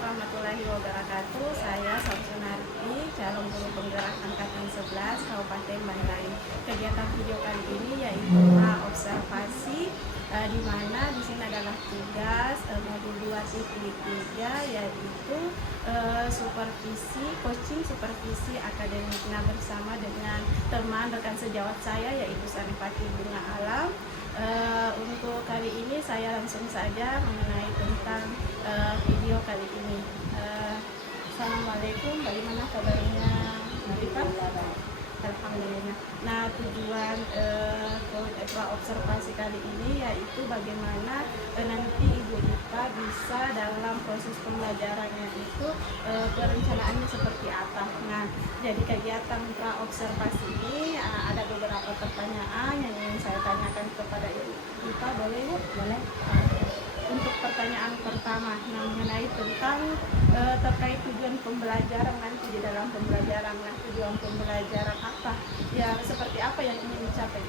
warahmatullahi wabarakatuh. Saya Samsunarti, calon guru penggerak angkatan 11 Kabupaten Bantaeng. Kegiatan video kali ini yaitu observasi, di mana di sini adalah tugas modul 2.3 yaitu coaching supervisi akademik. Nah, bersama dengan teman rekan sejawat saya yaitu Saripati Bunga Alam. Untuk kali ini saya langsung saja mengenai tentang video kali ini. Assalamualaikum, bagaimana kabarnya? Alhamdulillah. Nah, tujuan observasi kali ini yaitu bagaimana nanti Ibu IPA bisa dalam proses pembelajarannya itu perencanaannya seperti apa. Nah, jadi kegiatan observasi ini ada beberapa pertanyaan yang ingin saya tanyakan kepada Ibu IPA. Boleh, Bu? Boleh. Untuk pertanyaan pertama, mengenai tentang terkait tujuan pembelajaran nanti di dalam pembelajaran. Nah, tujuan pembelajaran apa? Ya, seperti apa yang ingin dicapai?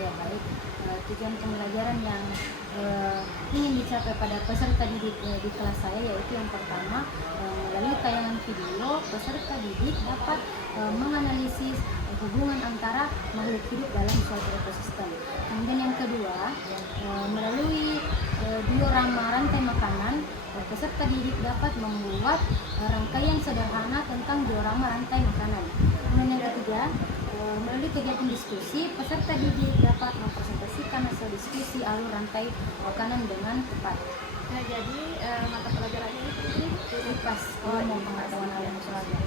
Ya, baik. Tujuan pembelajaran yang ingin dicapai pada peserta didik di kelas saya yaitu yang pertama, melalui tayangan video peserta didik dapat menganalisis hubungan antara makhluk hidup dalam suatu ekosistem. Kemudian yang kedua, melalui diorama rantai makanan, peserta didik dapat membuat rangkaian sederhana tentang diorama rantai makanan. Kemudian yang ketiga, melalui kegiatan diskusi, peserta didik dapat mempresentasikan hasil diskusi alur rantai makanan dengan tepat. Nah, jadi mata pelajarannya itu Pas pengetahuan alam olahraga.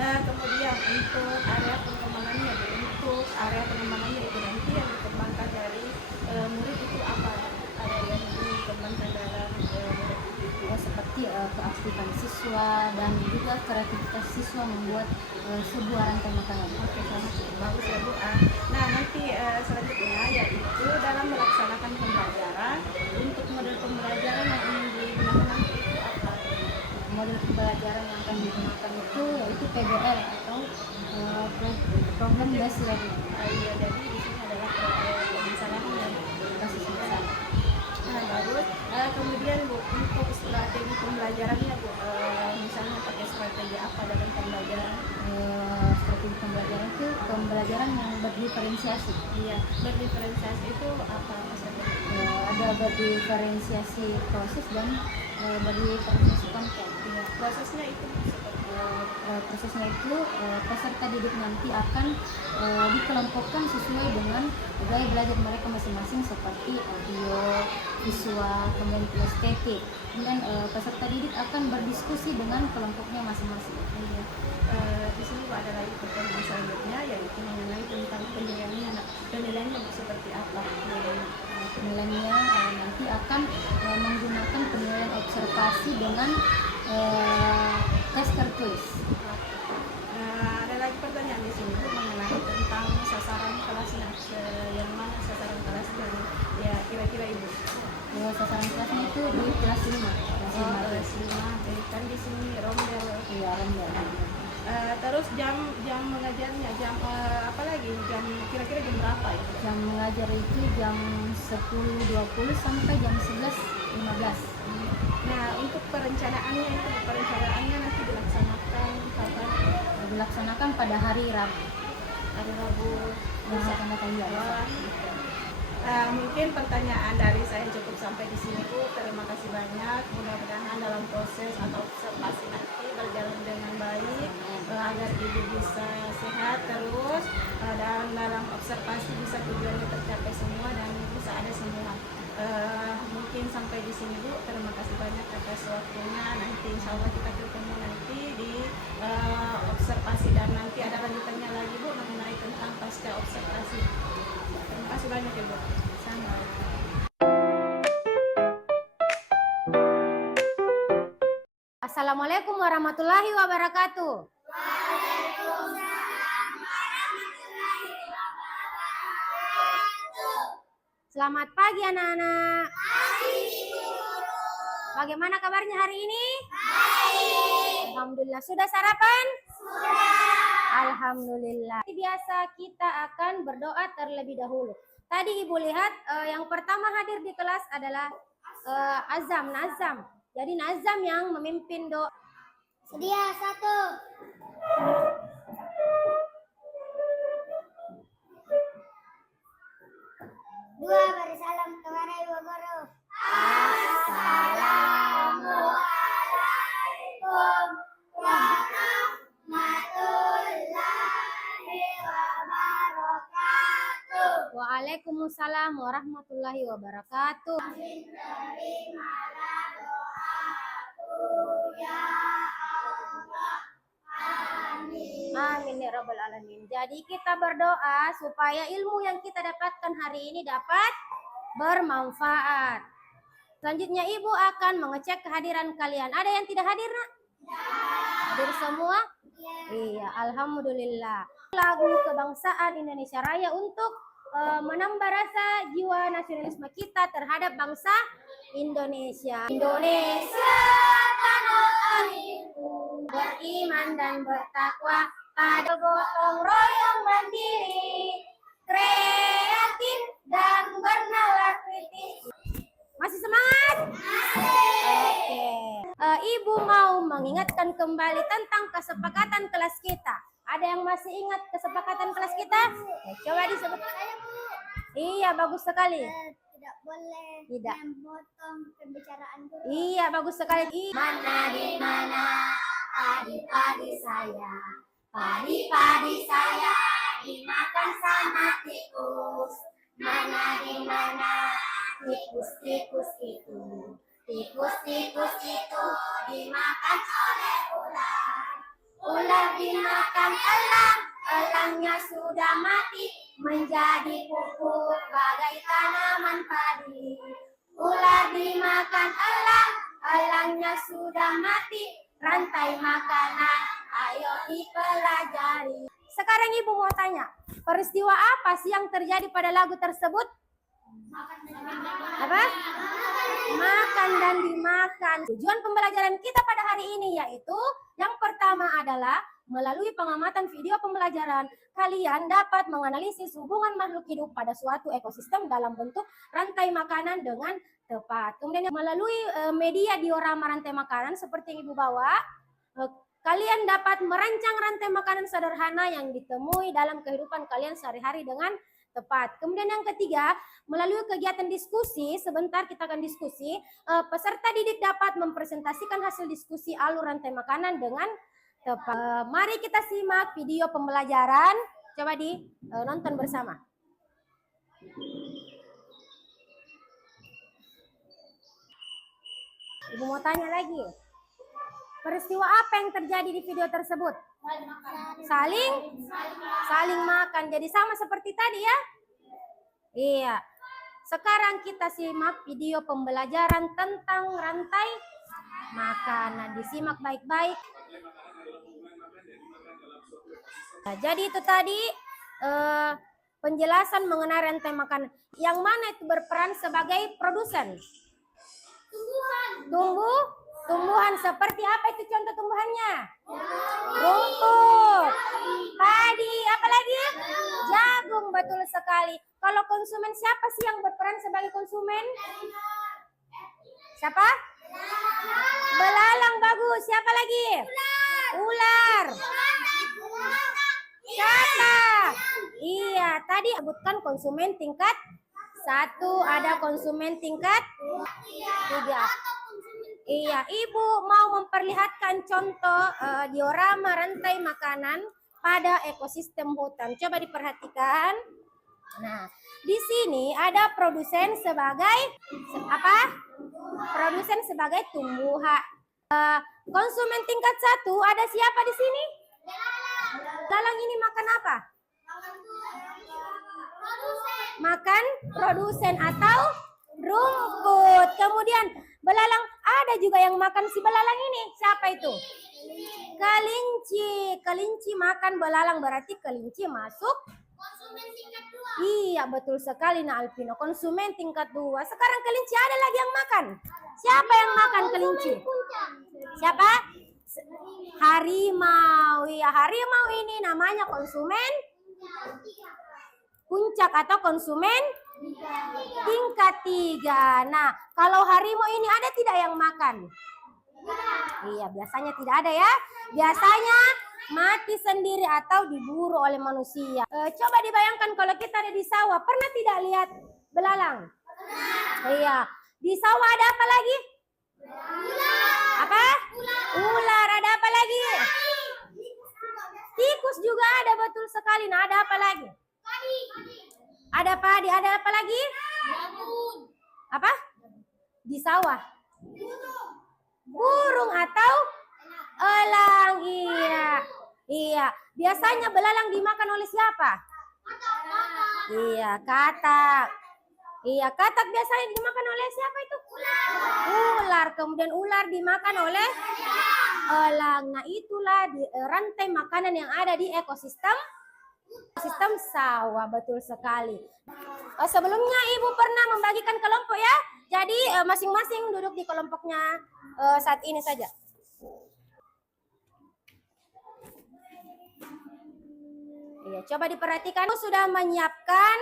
Kemudian untuk area pengembangannya, untuk area pengembangannya itu nanti yang dikembangkan dari murid itu apa? Ada yang dikembangkan dalam Seperti keaktifan siswa dan juga kreativitas siswa membuat sebuah rantai makanan. Oke, sangat bagus ya, Bu. Nah, nanti selanjutnya yaitu dalam melaksanakan pembelajaran, untuk model pembelajaran yang ingin digunakan nanti itu apa? Model pembelajaran yang akan digunakan itu yaitu PBL atau Problem Based Learning. Iya, jadi di sini adalah misalnya Basis besar. Nah, bagus. Kemudian, Bu, untuk strategi pembelajarannya, Bu, misalnya pakai strategi apa dalam pembelajaran? Strategi pembelajaran itu pembelajaran yang berdiferensiasi. Iya, berdiferensiasi itu apa maksudnya? Ada berdiferensiasi proses dan berdiferensiasi konten. Iya, prosesnya itu seperti Prosesnya itu peserta didik nanti akan dikelompokkan sesuai dengan gaya belajar mereka masing-masing seperti audio, visual, kemudian kinestetik. Kemudian peserta didik akan berdiskusi dengan kelompoknya masing-masing. iya. Di sini Bu, ada lagi pertanyaan selanjutnya yaitu mengenai tentang penilaiannya. Nah, penilaiannya Bu, seperti apa? Penilaiannya nanti akan menggunakan penilaian observasi dengan tes tertulis. Ada lagi pertanyaan di sini Bu, mengenai tentang sasaran kelas. Nah, yang mana sasaran kelas dan ya kira-kira Ibu? Sasaran kelasnya itu di kelas 5. Kelas 5. Kan di sini rombel. Iya, rombel. Terus jam mengajarnya jam apa lagi? Jam kira-kira jam berapa ya? Jam mengajar itu jam 10.20 sampai jam 11.15. Nah, untuk perencanaannya nanti dilaksanakan kapan? Dilaksanakan pada hari Rabu. Hari Rabu. Yang akan datang ya. Mungkin pertanyaan dari saya cukup sampai di sini, Bu. Terima kasih banyak. Mudah-mudahan dalam proses atau observasi nanti berjalan dengan baik, agar Ibu bisa sehat terus, dan dalam observasi bisa tujuannya tercapai semua dan bisa ada semua. Mungkin sampai di sini, Bu. Terima kasih banyak atas waktunya. Nanti insya Allah kita ketemu nanti di observasi, dan nanti ada lanjutannya lagi, Bu, mengenai tentang pasca observasi. Terima kasih banyak ya, Bu. Sama. Assalamualaikum warahmatullahi wabarakatuh. Selamat pagi anak-anak. Bagaimana kabarnya hari ini? Alhamdulillah. Sudah sarapan? Alhamdulillah. Biasa kita akan berdoa terlebih dahulu. Tadi Ibu lihat yang pertama hadir di kelas adalah Nazam. Jadi Nazam yang memimpin doa. Sedia 1. Dua, bersalam kepada Ibu Guru. Assalamualaikum warahmatullahi wabarakatuh. Waalaikumsalam warahmatullahi wabarakatuh. Terimalah doaku ya Allah. Amin. Amin ya rabbal alamin. Jadi kita berdoa supaya ilmu yang kita dapatkan hari ini dapat bermanfaat. Selanjutnya Ibu akan mengecek kehadiran kalian. Ada yang tidak hadir, Nak? Hadir semua? Iya, alhamdulillah. Lagu kebangsaan Indonesia Raya untuk menambah rasa jiwa nasionalisme kita terhadap bangsa Indonesia. Indonesia tanah airku, beriman dan bertakwa, pada gotong royong mandiri, kreatif dan bernalar kritis. Masih semangat? Oke. Ibu mau mengingatkan kembali tentang kesepakatan kelas kita. Ada yang masih ingat kesepakatan kelas kita? Coba disebut. Iya, bagus sekali. Tidak boleh Tidak. memotong pembicaraan guru. Iya, bagus sekali. Mana di mana padi-padi saya, padi-padi saya dimakan sama tikus. Mana di mana tikus-tikus itu, tikus-tikus itu dimakan oleh ular. Ular dimakan elang, elangnya sudah mati, menjadi pupuk bagai tanaman padi. Ular dimakan elang, elangnya sudah mati, rantai makanan, ayo dipelajari. Sekarang Ibu mau tanya, peristiwa apa sih yang terjadi pada lagu tersebut? Apa? Makan dan dimakan. Tujuan pembelajaran kita pada hari ini yaitu yang pertama adalah melalui pengamatan video pembelajaran, kalian dapat menganalisis hubungan makhluk hidup pada suatu ekosistem dalam bentuk rantai makanan dengan tepat. Kemudian melalui media diorama rantai makanan seperti yang Ibu bawa, kalian dapat merancang rantai makanan sederhana yang ditemui dalam kehidupan kalian sehari-hari dengan tepat. Kemudian yang ketiga, melalui kegiatan diskusi, sebentar kita akan diskusi, peserta didik dapat mempresentasikan hasil diskusi alur rantai makanan dengan tepat. Mari kita simak video pembelajaran, coba nonton bersama. Ibu mau tanya lagi, peristiwa apa yang terjadi di video tersebut? Saling makan. Jadi sama seperti tadi ya? Iya. Sekarang kita simak video pembelajaran tentang rantai makanan. Disimak baik-baik. Nah, jadi itu tadi penjelasan mengenai rantai makanan. Yang mana itu berperan sebagai produsen? Tumbuhan seperti apa itu contoh tumbuhannya? Rumput, padi, apa lagi? Jagung, betul sekali. Kalau konsumen siapa sih yang berperan sebagai konsumen? Siapa? Belalang, bagus. Siapa lagi? Ular. Siapa? Iya, tadi sebutkan konsumen tingkat 1, ada konsumen tingkat 3. Iya, Ibu mau memperlihatkan contoh diorama rantai makanan pada ekosistem hutan. Coba diperhatikan. Nah, di sini ada produsen sebagai apa? Produsen sebagai tumbuhan. Konsumen tingkat 1 ada siapa di sini? Belalang ini makan apa? Makan produsen atau rumput. Kemudian belalang ada juga yang makan si belalang ini. Siapa itu? Kelinci. Kelinci makan belalang, berarti kelinci masuk Konsumen tingkat 2. Iya, betul sekali Nak Alvino. Konsumen tingkat 2. Sekarang kelinci ada lagi yang makan. Siapa yang makan kelinci? Siapa? Harimau. Iya, harimau ini namanya konsumen puncak atau konsumen Tingkat 3. Nah, kalau harimau ini ada tidak yang makan? Iya, biasanya tidak ada ya. Biasanya mati sendiri atau diburu oleh manusia. Coba dibayangkan kalau kita ada di sawah, pernah tidak lihat belalang? Iya. Di sawah ada apa lagi? Apa? Ular. Ada apa lagi? Tikus juga ada, betul sekali. Nah, ada apa lagi? Ada padi. Ada apa lagi? Apa? Di sawah. Burung atau elang. Iya. Iya. Biasanya belalang dimakan oleh siapa? Iya, katak. Iya, katak biasanya dimakan oleh siapa itu? Ular. Kemudian ular dimakan oleh elang. Nah, itulah rantai makanan yang ada di ekosistem sawah, betul sekali. Sebelumnya Ibu pernah membagikan kelompok ya. Jadi masing-masing duduk di kelompoknya saat ini saja. Iya, coba diperhatikan, sudah menyiapkan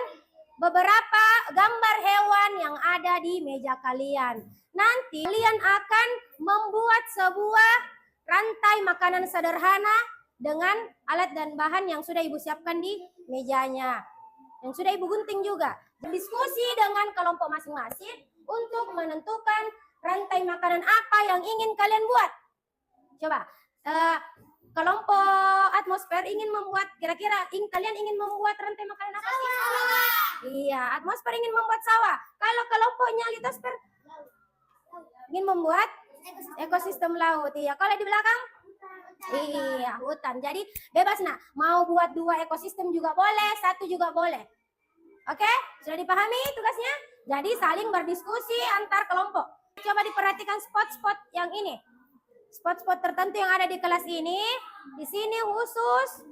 beberapa gambar hewan yang ada di meja kalian. Nanti kalian akan membuat sebuah rantai makanan sederhana dengan alat dan bahan yang sudah Ibu siapkan di mejanya. Yang sudah Ibu gunting juga. Diskusi dengan kelompok masing-masing untuk menentukan rantai makanan apa yang ingin kalian buat. Coba, kelompok atmosfer ingin membuat, kira-kira kalian ingin membuat rantai makanan apa sih? Iya, atmosfer ingin membuat sawah. Kalau kelompoknya litosfer ingin membuat ekosistem laut. Iya, kalau di belakang? Iya, hutan. Jadi bebas nak, mau buat 2 ekosistem juga boleh, 1 juga boleh. Oke, sudah dipahami tugasnya? Jadi saling berdiskusi antar kelompok. Coba diperhatikan spot-spot yang ini. Spot-spot tertentu yang ada di kelas ini. Di sini khusus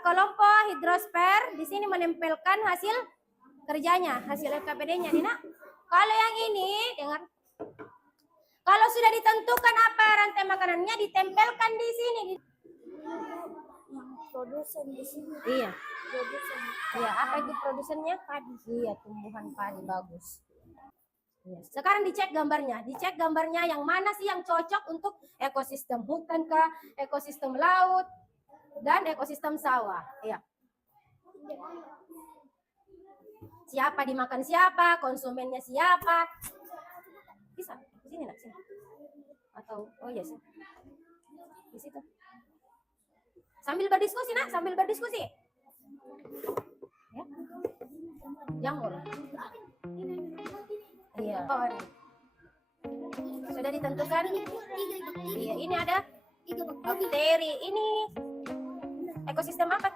kelompok hidrosfer. Di sini menempelkan hasil kerjanya, hasil LKPD-nya, Dina. Kalau yang ini, dengar. Kalau sudah ditentukan apa rantai makanannya, ditempelkan di sini. Produsen di sini. Iya. Produsen. Iya, apa itu produsennya? Padi. Iya, tumbuhan padi, bagus. Iya. Sekarang dicek gambarnya. Dicek gambarnya yang mana sih yang cocok untuk ekosistem hutan kah, ekosistem laut, dan ekosistem sawah. Iya. Siapa dimakan siapa, konsumennya siapa. Bisa. Di sini nak, sini. Atau oh iya sih. Di situ. Sambil berdiskusi nak, sambil berdiskusi. Ya. Jamur. Iya. Oh, sudah ditentukan. Iya, ini ada bakteri. Ini ekosistem apa?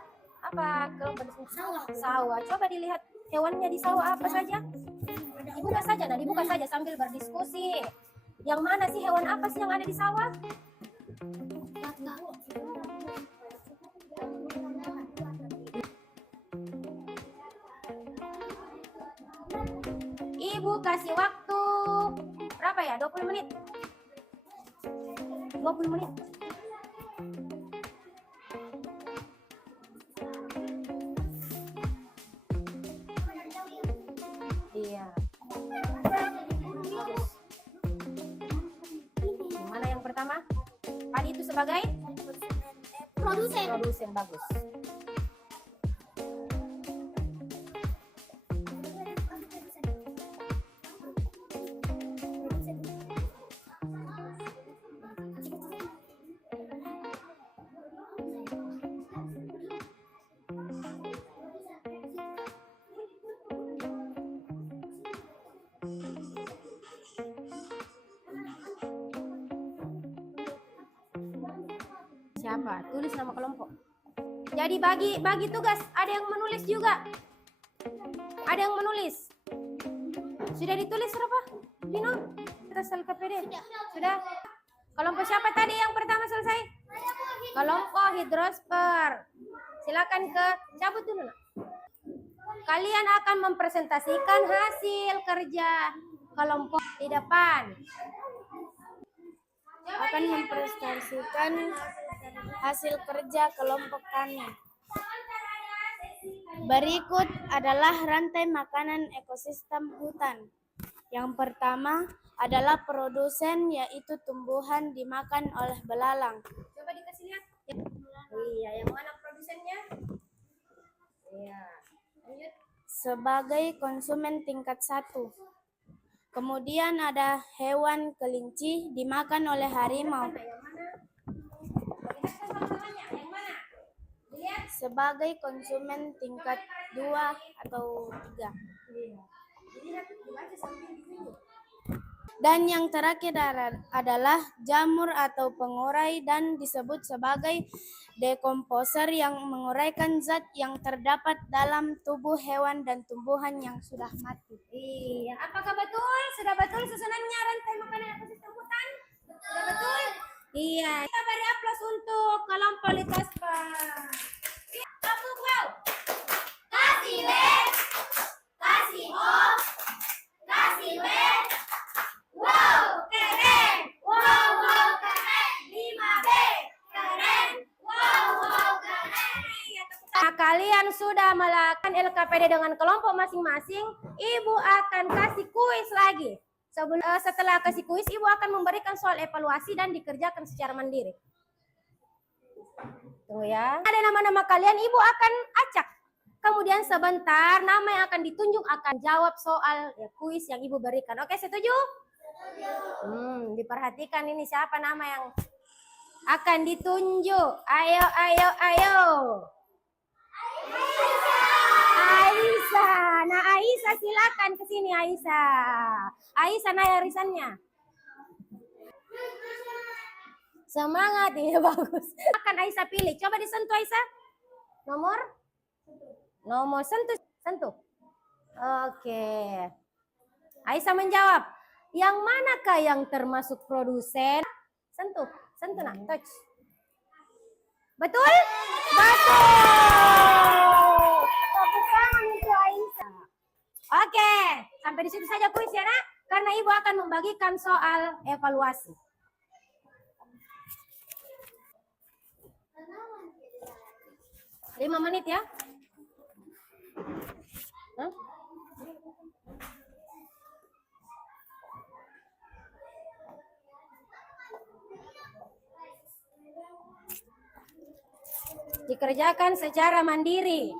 Apa kelompok di sini? Sawah. Coba dilihat hewannya di sawah apa saja. Dibuka saja, nah dibuka saja sambil berdiskusi. Yang mana sih hewan apa sih yang ada di sawah? Ibu kasih waktu berapa ya? 20 menit. 20 menit. Iya. Mana yang pertama? Padi itu sebagai produsen bagus. Siapa? Tulis nama kelompok. Jadi bagi tugas, ada yang menulis juga. Ada yang menulis. Sudah ditulis berapa? Vino? Atas LKPD? Sudah. Kelompok siapa tadi yang pertama selesai? Kelompok hidrosfer. Silakan cabut dulu nak. Kalian akan mempresentasikan hasil kerja kelompok di depan. Akan mempresentasikan hasil kerja kelompok kami. Berikut adalah rantai makanan ekosistem hutan. Yang pertama adalah produsen, yaitu tumbuhan dimakan oleh belalang. Coba dikasih lihat. Iya, yang mana produsennya? Iya. Lanjut. Sebagai konsumen tingkat 1. Kemudian ada hewan kelinci dimakan oleh harimau. Yang mana? Lihat sama-samanya. Yang mana? Lihat. Sebagai konsumen tingkat 2 atau 3. Dilihat, dibaca sambil ditunjuk. Dan yang terakhir adalah jamur atau pengurai dan disebut sebagai dekomposer yang menguraikan zat yang terdapat dalam tubuh hewan dan tumbuhan yang sudah mati. Iya, apakah betul? Sudah betul susunannya rantai makanan ekosistem hutan? Sudah betul? Iya. Kita beri aplaus untuk kelompok Litaspa. Tepuk wow. Kasih W. Kasih O. Kasih W. Wow, keren. Wow, wow, keren. 5B. Keren. Wow, wow, keren. Nah, kalian sudah melakukan LKPD dengan kelompok masing-masing. Ibu akan kasih kuis lagi. Setelah kasih kuis, Ibu akan memberikan soal evaluasi dan dikerjakan secara mandiri. Tunggu ya. Ada nama-nama kalian, Ibu akan acak. Kemudian sebentar, nama yang akan ditunjuk akan jawab soal kuis yang Ibu berikan. Oke, setuju? Diperhatikan ini siapa nama yang akan ditunjuk. Ayo, ayo, ayo. Aisyah. Nah, Aisyah silakan ke sini, Aisyah. Aisyah naik arisannya. Semangat, ya bagus. Akan Aisyah pilih. Coba disentuh Aisyah. Nomor sentuh. Oke. Aisyah menjawab. Yang manakah yang termasuk produsen? Sentuh nak, touch. Betul? Betul. Tepuk tangan untuk Aisyah. Oke, sampai di situ saja kuis ya, Nak. Karena Ibu akan membagikan soal evaluasi. Lima menit ya. Hah? Dikerjakan secara mandiri.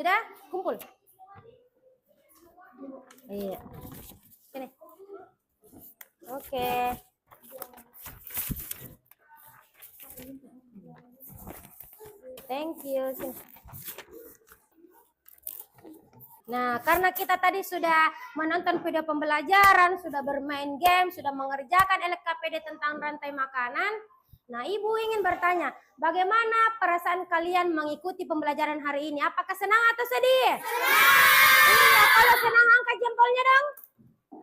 Sudah? Kumpul. Iya. Sini. Oke. Thank you. Sini. Nah, karena kita tadi sudah menonton video pembelajaran, sudah bermain game, sudah mengerjakan LKPD tentang rantai makanan. Nah, Ibu ingin bertanya, bagaimana perasaan kalian mengikuti pembelajaran hari ini? Apakah senang atau sedih? Senang! Iya, kalau senang angkat jempolnya dong.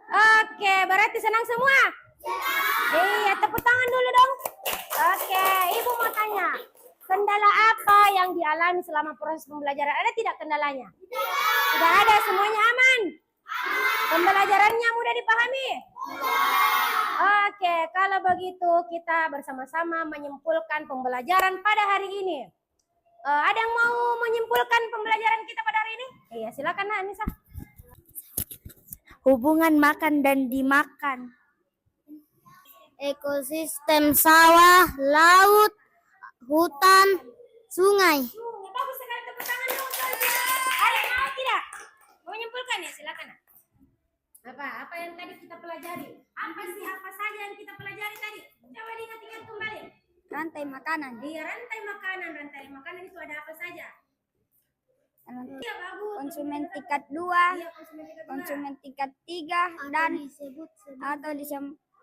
Oke, berarti senang semua? Senang! Iya, tepuk tangan dulu dong. Oke, Ibu mau tanya, kendala apa yang dialami selama proses pembelajaran? Ada tidak kendalanya? Tidak ada, semuanya aman? Pembelajarannya mudah dipahami? Oke, kalau begitu kita bersama-sama menyimpulkan pembelajaran pada hari ini. Ada yang mau menyimpulkan pembelajaran kita pada hari ini? Iya, silakan Anissa. Hubungan makan dan dimakan. Ekosistem sawah, laut, hutan, sungai. Bagus sekali, tepuk tangan dong. Ada yang mau tidak? Mau menyimpulkan ya, silakan. Apa yang tadi kita pelajari? Apa saja yang kita pelajari tadi? Coba diingat-ingat kembali. Rantai makanan. Iya, rantai makanan. Rantai makanan itu ada apa saja? Iya, bagus. Konsumen tingkat 2, Iya, konsumen tingkat dua. konsumen tingkat 3, dan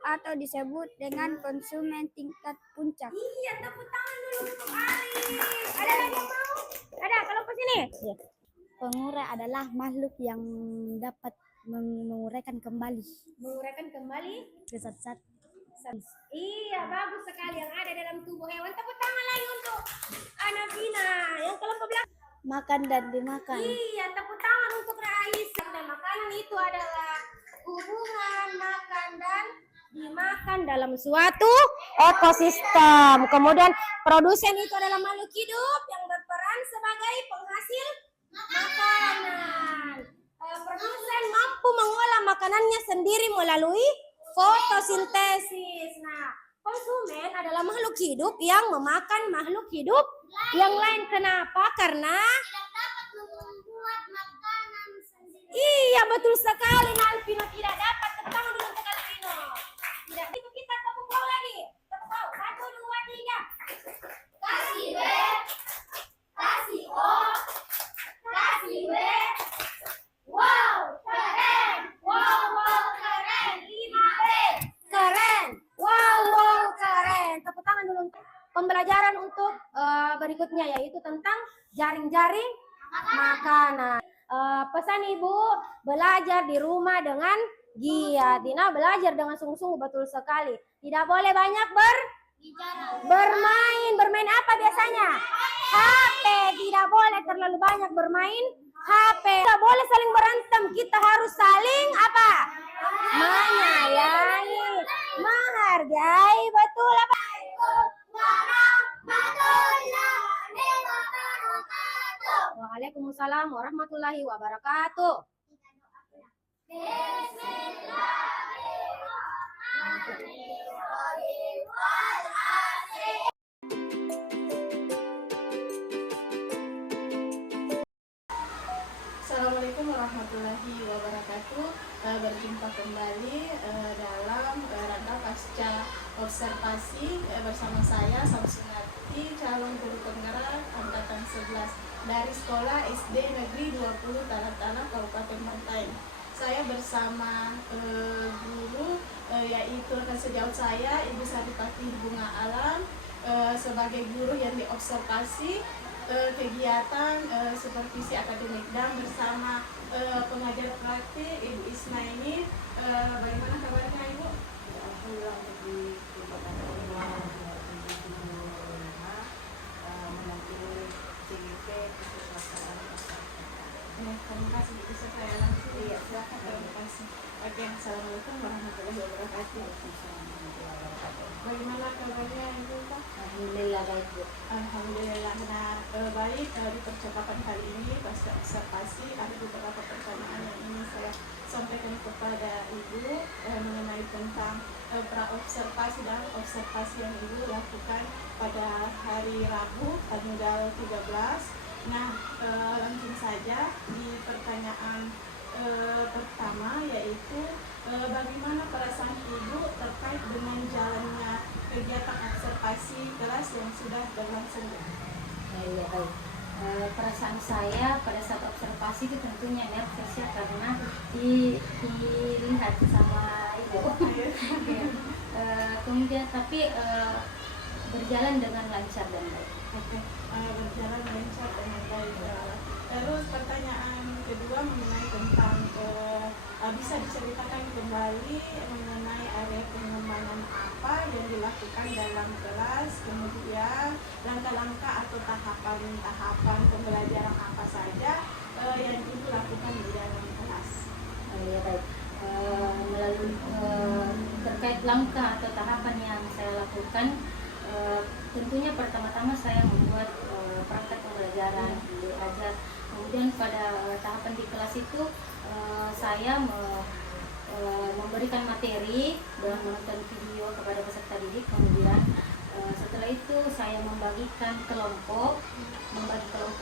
atau disebut dengan konsumen tingkat puncak. Iya, tepuk tangan dulu untuk Ari. Ada lagi yang mau? Ada, kalau ke sini. Iya. Pengurai adalah makhluk yang dapat menguraikan kembali Menguraikan kembali zat-zat Iya, bagus sekali yang ada dalam tubuh hewan. Tepuk tangan lagi untuk Ana Vina. Yang kelompok belakang. Makan dan dimakan. Iya, tepuk tangan untuk Raisa. Dan makanan itu adalah hubungan makan dan dimakan dalam suatu ekosistem. Kemudian produsen itu adalah makhluk hidup yang berperan sebagai penghasil makanan. Produsen mampu mengolah makanannya sendiri melalui fotosintesis. Nah, konsumen adalah makhluk hidup yang memakan makhluk hidup yang lain. Kenapa? Karena iya, betul sekali Alvino, tidak dapat. Tepuk tangan dulu untuk Alvino. Tidak, itu kita tepuk bawah lagi. Tepuk bawah. 1, 2, 3. Kasih B, kasih O, kasih B. Wow, keren. Wow, wow, keren. 5B. Keren. Wow, wow, keren. Tepuk tangan dulu untuk pembelajaran untuk berikutnya, yaitu tentang jaring-jaring makanan. Pesan ibu, belajar di rumah dengan giat. Dina belajar dengan sungguh-sungguh, betul sekali. Tidak boleh banyak bermain. Bermain apa biasanya? HP. Tidak boleh terlalu banyak bermain HP. Tidak boleh saling berantem. Kita harus saling apa? Menyayangi, menghargai. Betul apa? Waalaikumsalam warahmatullahi wabarakatuh. Assalamualaikum warahmatullahi wabarakatuh. Berjumpa kembali dalam rangka pasca observasi bersama saya Samsunati, calon guru penggerak angkatan 11 dari sekolah SD Negeri 20 Tanah-Tanah Kabupaten Bantaeng. Saya bersama guru yaitu rekan sejawat saya Ibu Saripati Bunga Alam sebagai guru yang diobservasi kegiatan supervisi akademik, dan bersama pengajar praktik Ibu Isma ini. Bagaimana kabarnya Ibu? Alhamdulillah, di menanti CGP kesusahan. Terima kasih, bisa saya langsung? Iya, silakan. Terima kasih. Oke, assalamualaikum warahmatullahi wabarakatuh. Bagaimana kabarnya Ibu Pak? Alhamdulillah baik Bu. Alhamdulillah. Nah, baik, di percakapan kali ini pasca observasi ada beberapa pertanyaan yang ingin saya sampaikan kepada Ibu mengenai tentang praobservasi dan observasi yang Ibu lakukan pada hari Rabu tanggal 13. Nah, langsung saja di pertanyaan pertama, yaitu bagaimana perasaan Ibu terkait dengan jalannya kegiatan observasi kelas yang sudah berlangsung? Iya, baik. Perasaan saya pada saat observasi itu tentunya nervous ya, karena dilihat sama ibu. Kemudian tapi berjalan dengan lancar dan baik. Oke, berjalan lancar dengan baik. Terus pertanyaan kedua mengenai tentang bisa diceritakan kembali mengenai area pengembangan apa yang dilakukan dalam kelas, kemudian langkah-langkah atau tahapan pembelajaran apa saja yang Ibu lakukan di dalam kelas. Ya, baik. Melalui terkait langkah atau tahapan yang saya lakukan, tentunya pertama-tama saya membuat praktek pembelajaran diajar. Kemudian pada tahapan di kelas itu saya memberikan materi dan menonton video kepada peserta didik. Kemudian setelah itu saya membagi kelompok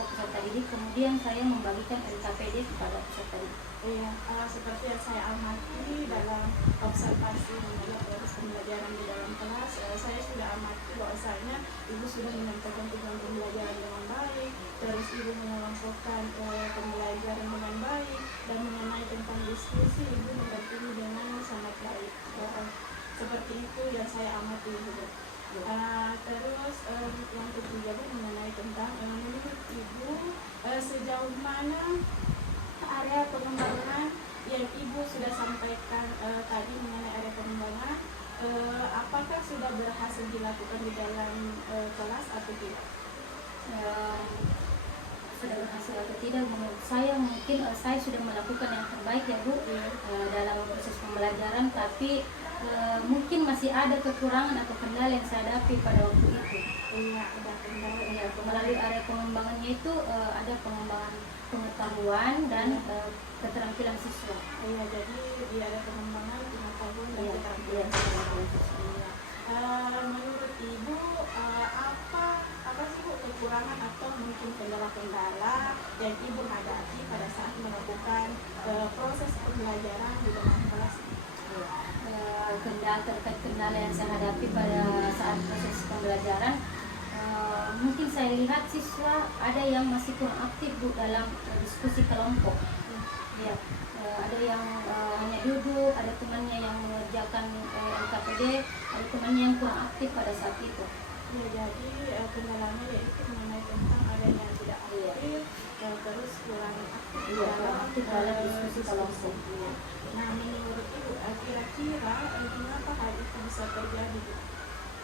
peserta didik. Kemudian saya membagikan LKPD kepada peserta didik. Iya, seperti yang saya amati dalam observasi mengenai proses pembelajaran di dalam kelas, saya sudah amati bahwasanya Ibu sudah menyampaikan tujuan pembelajaran dengan baik, terus Ibu mengelompokkan pembelajaran dengan baik, dan mengenai tentang diskusi Ibu mendampingi dengan sangat baik. Seperti itu yang saya amati Ibu. Terus yang ketiga mengenai tentang menurut Ibu sejauh mana area pengembangan yang Ibu sudah sampaikan tadi mengenai area pengembangan apakah sudah berhasil dilakukan di dalam kelas atau tidak? Sudah berhasil atau tidak, menurut saya mungkin saya sudah melakukan yang terbaik ya Bu dalam proses pembelajaran, tapi mungkin masih ada kekurangan atau kendala yang saya hadapi pada waktu itu. Iya, ada kendala. Ya, melalui area pengembangannya itu ada pengembangan pengetahuan dan keterampilan siswa. Iya, jadi dia ada pengembangan pengetahuan dan Iya, keterampilan. iya. Menurut Ibu apa sih Bu kekurangan atau mungkin kendala-kendala yang Ibu hadapi pada saat melakukan proses pembelajaran di dalam kelas? Terkait kendala yang saya hadapi pada saat proses pembelajaran, mungkin saya lihat siswa ada yang masih kurang aktif Bu dalam diskusi kelompok. Ya, ada yang hanya duduk, ada temannya yang mengerjakan LKPD, ada temannya yang kurang aktif pada saat itu. Ya, jadi kendalanya yaitu mengenai tentang adanya yang tidak aktif, terus kurang aktif dalam diskusi kelompok. Nah, menurut Ibu, kira-kira kenapa hal itu bisa terjadi?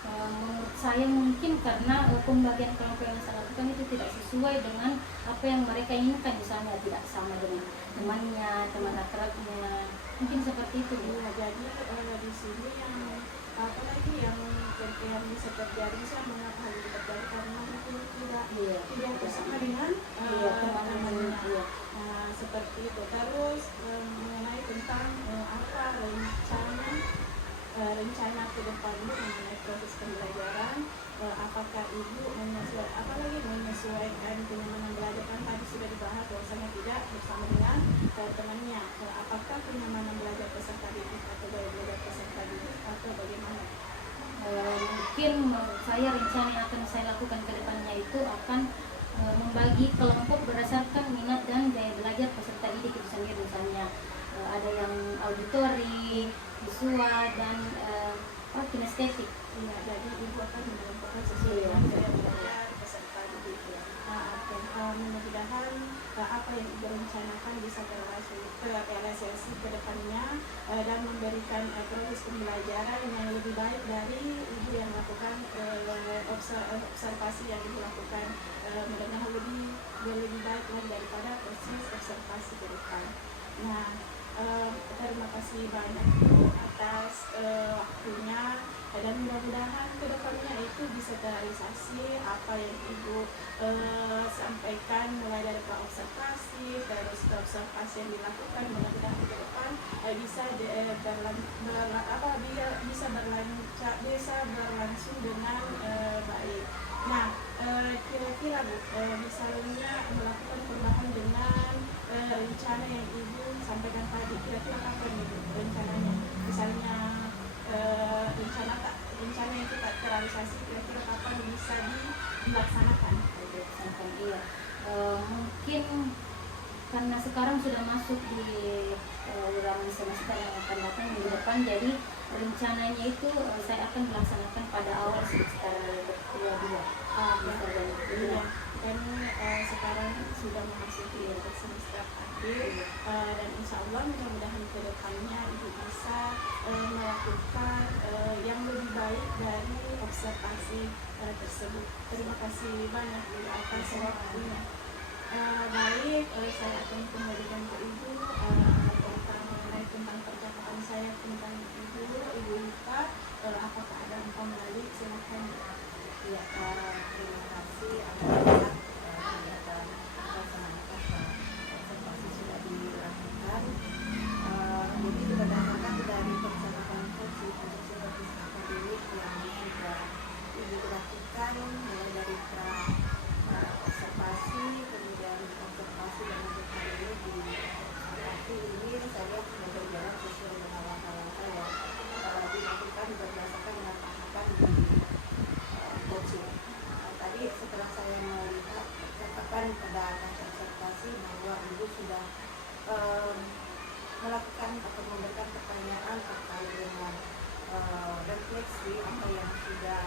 Menurut saya mungkin karena pembagian kelompok yang saya lakukan itu tidak sesuai dengan apa yang mereka inginkan, misalnya tidak sama dengan temannya, teman akrabnya, mungkin seperti itu. Ya, jadi di sini yang apa lagi yang bisa terjadi, misalnya mengapa hal itu terjadi karena mungkin tidak bersama dengan teman-temannya. Nah, seperti itu. Terus mengenai tentang rencana ke depan mengenai proses pembelajaran, apakah Ibu menyesuaikan kenyamanan belajar, kan tadi sudah dibahas bahwasanya tidak bersama dengan temannya, apakah kenyamanan belajar peserta didik atau gaya belajar peserta didik atau bagaimana? Mungkin menurut saya rencana yang akan saya lakukan ke depannya itu akan membagi kelompok berdasarkan minat dan gaya belajar peserta didik itu sendiri. Misalnya ada yang auditori, visual, dan kinestetik. Iya, jadi Ibu akan menentukan sesuai dengan gaya belajar peserta didik. Mudah-mudahan apa yang Ibu rencanakan bisa terrealisasi ke depannya dan memberikan proses pembelajaran yang lebih baik dari Ibu yang melakukan observasi yang Ibu lakukan, mudah-mudahan lebih baik lagi daripada proses observasi ke depan. Nah, terima kasih banyak Ibu atas waktunya, dan mudah-mudahan kedepannya itu bisa terrealisasi apa yang Ibu sampaikan, mulai dari observasi terus observasi yang dilakukan, mudah-mudahan ke depan bisa berlangsung dengan baik. Nah, kira-kira Bu, misalnya melakukan perubahan dengan rencana yang Ibu sampaikan tadi, kira-kira kapan Ibu rencananya? Misalnya rencana itu tak terrealisasi, kira-kira kapan bisa dilaksanakan? Iya, mungkin karena sekarang sudah masuk di ulangan semester yang akan datang minggu depan, jadi rencananya itu saya akan melaksanakan pada awal semester kedua. Dan sekarang sudah memasuki semester akhir, dan insya Allah mudah-mudahan ke depannya Ibu bisa melakukan yang lebih baik dari observasi tersebut. Terima kasih banyak Bu atas waktunya. Baik, saya akan kembalikan ke Ibu tentang percakapan saya tentang Ibu Ita. Apakah ada empang lagi? Silakan. Ya, terima kasih atas kegiatan observasi sudah dilakukan. Jadi berdasarkan dari percakapan seperti akademik yang sudah Ibu lakukan, mulai dari observasi, kemudian observasi dan akademik di observasi ini saya sudah berjalan sesuai dengan langkah-langkah yang dilakukan berdasarkan dengan tahapan di coaching. Tadi setelah saya melihat catatan pada kaca observasi bahwa Ibu sudah melakukan atau memberikan pertanyaan terkait dengan refleksi apa yang sudah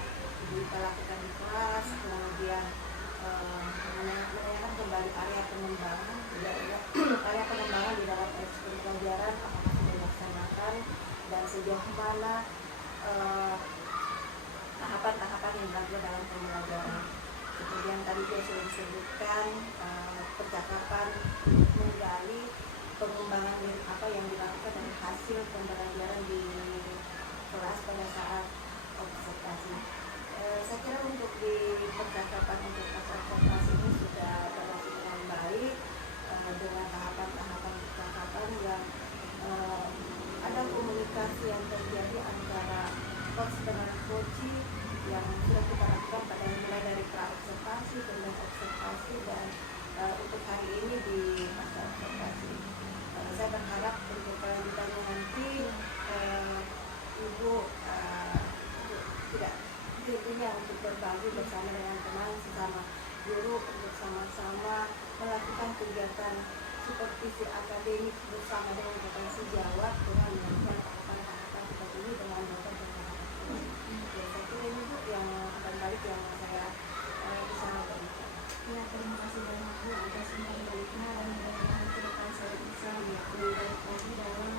Ibu lakukan di kelas, kemudian menanyakan kembali area pengembangan di dalam ekspor pelajaran apakah sudah dilaksanakan dan sejauh mana tahapan-tahapan yang dilakukan dalam pembelajaran. Kemudian tadi dia sudah disebutkan percakapan, menggali pengembangan apa yang dilakukan dan hasil pembelajaran di kelas pada saat observasi. Saya kira untuk di percakapan untuk masa observasi ini sudah berlangsung dengan baik, dengan tahapan-tahapan percakapan yang ada komunikasi yang terjadi antara coach dengan coachee yang sudah kita lakukan pada mulai dari pra-observasi, kemudian observasi, dan untuk hari ini di masa observasi. Saya berharap untuk kelanjutannya nanti Ibu tidak tentunya untuk berbagi bersama dengan teman sesama guru untuk sama-sama melakukan kegiatan supervisi akademik bersama dengan potensi jawab dengan melakukan tahapan-tahapan seperti ini dengan metode pengetahuan. Saya kira ini Bu yang akan balik yang saya bisa berikan. Ya, terima kasih banyak Bu atas umpan baliknya, dan mudah-mudahan ke depan saya bisa lebih baik lagi dalam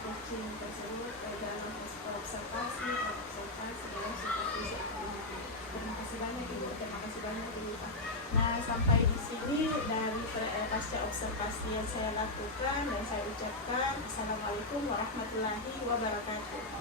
coaching tersebut dalam observasi dan supervisi akademik. Terima kasih banyak Ibu, terima kasih banyak Ibu. Nah, sampai di sini dari pasca observasi yang saya lakukan dan saya ucapkan Assalamualaikum warahmatullahi wabarakatuh.